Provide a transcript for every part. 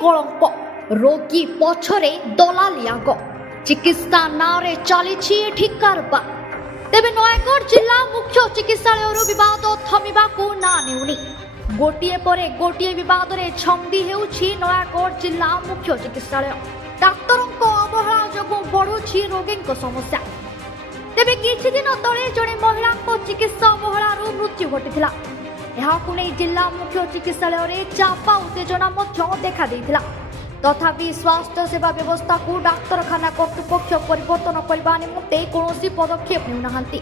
कलंक रोगी पछरे दलालियाग चिकित्सा नारे चली कारोबार। तेबे नयगढ़ जिला मुख्य चिकित्सालय विवाद थमिबा ना नेउनी गोटे पर गोटे विवाद में छंदी हेउछि नयगढ़ जिला मुख्य चिकित्सालय। डाक्तरों अवहेला जो बढ़ुछि रोगी समस्या। तेबे किछि दिन तले जड़े महिला चिकित्सा अवहेलार मृत्यु घटिथिला। यहाकु नै जिला मुख्य चिकित्सालय रे चापा उत्तेजना देखा देइथिला। तथापि स्वास्थ्य सेवा व्यवस्था को डाक्तरखाना कर्तृपक्ष परिवर्तन करने निमंते कौन पदक्षेप नेउनाहांती।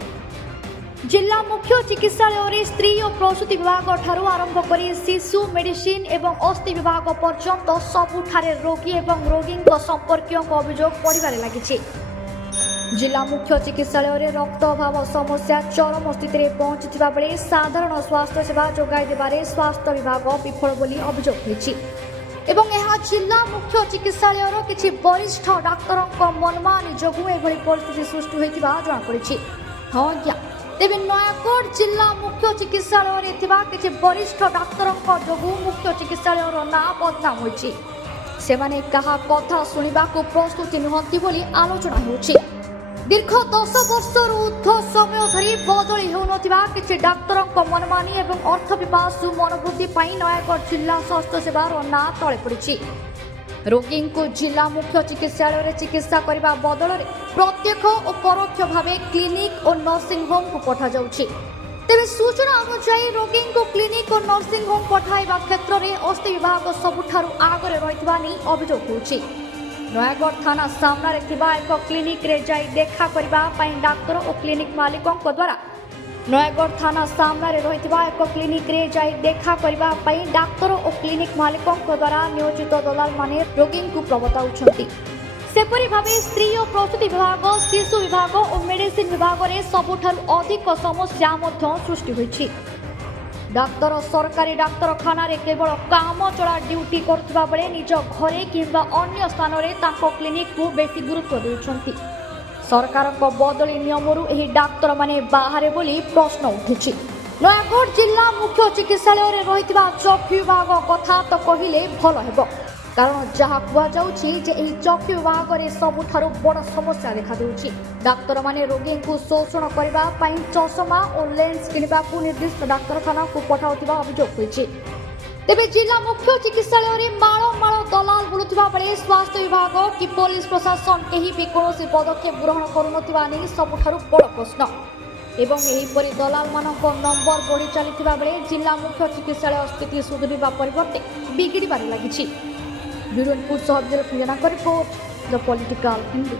जिला मुख्य चिकित्सालय रे स्त्री और प्रसूति विभाग ठारू आरंभ कर शिशु मेडिसिन एवं अस्थि विभाग पर्यंत सबुठारे रोगी एवं रोगी संपर्कीय अभियोग बढ़िबारे लागिछि। जिला मुख्य चिकित्सालय रे रक्त अभाव समस्या चरम स्थिति में पहुंचुवा बेले साधारण स्वास्थ्य सेवा जोगाई देबारे स्वास्थ्य विभाग विफल बोली अभियोग होइछि एवं यह जिला मुख्य चिकित्सालय किछि वरिष्ठ डाक्तरों मनमानी जोगु एभली परिस्थिति सृष्टि होइतिबा जଣା पड़िछि। हाँ आज्ञा, तेबे नयगढ़ जिला मुख्य चिकित्सालय रे थिबा किछि वरिष्ठ डाक्तरों जोगु मुख्य चिकित्सालय ना बदनाम होइछि। सेमाने कहा कथा सुनिबाकू प्रस्तुत नुहंती बोली आलोचना होइछि। दीर्घ 10 वर्षर ऊर्ध्व समय धरी बदली होउनथिबा किछि डाक्तरों मनमानी एवं अर्थ विभाग मनोवृत्ति नयगढ़ जिला स्वास्थ्य सेवार ना तले पड़ी। रोगी को जिला मुख्य चिकित्सालय रे चिकित्सा करने बदल में प्रत्यक्ष और परोक्ष भाव क्लिनिक और नर्सिंग होम को पठा जाउछि। तेबे सूचना अनुसार रोगी को क्लिनिक और नर्सिंग होम पठाइबा क्षेत्र में अस्थि विभाग सबुठारु आगरे रहितबा नै अभियोग होउछि। नयगढ़ थाना सामना रे थिबा एक क्लिनिक रे जाई देखा करबा पई डाक्टर और क्लिनिक मालिकों द्वारा नयगढ़ थाना सामना रे रहितबा एक क्लिनिक रे जाई देखा करबा पई डाक्टर और क्लिनिक मालिकों द्वारा नियोजित दलाल माने रोगी को प्रबताउछंती। सेपरि भाबे स्त्री और प्रसूति विभाग शिशु विभाग और मेडिसिन विभाग रे सबुठारु अधिक समस्या मध्य सृष्टि होइछि। डाक्तर सरकारी डाक्तरखाना रे केवल काम चला ड्यूटी करथबा बेले निज घरे किंबा अन्य स्थान रे ताको क्लिनिक को बेसी गुरुत्व देउछंती। सरकार को बदली नियमरु एही डाक्तर माने बाहरे बोली प्रश्न उठिछि। नयगढ़ जिला मुख्य चिकित्सालय रे रहितबा चक्षु विभाग कथा तो कहिले भल हेबो, कारण जहाँ कहुछि जे एही चक्षु विभाग रे सबुठारु बड़ समस्या देखा देउछि। डाक्तर माने रोगी को शोषण करबा पई चश्मा और लेंस किनिबा को निर्दिष्ट डाक्तरखाना को पठाउथिबा अभियोग होइछि। तेबे जिला मुख्य चिकित्सालय रे माळ माळ दलाल बुलुथिबा बेले स्वास्थ्य विभाग कि पुलिस प्रशासन केही भी कोनोसी पदक्षेप ग्रहण करुनथिबा नै सबुठारु बड़ प्रश्न। एवं एहीपरि दलाल मानक नंबर बढ़ी चलिथिबा बेले जिला मुख्य चिकित्सालय स्थिति सुधरिबा परिवर्ते बिगिड़बारे लागिछि। ब्यूरो रिपोर्ट सह रिपोर्ट द पॉलिटिकल हिंदू।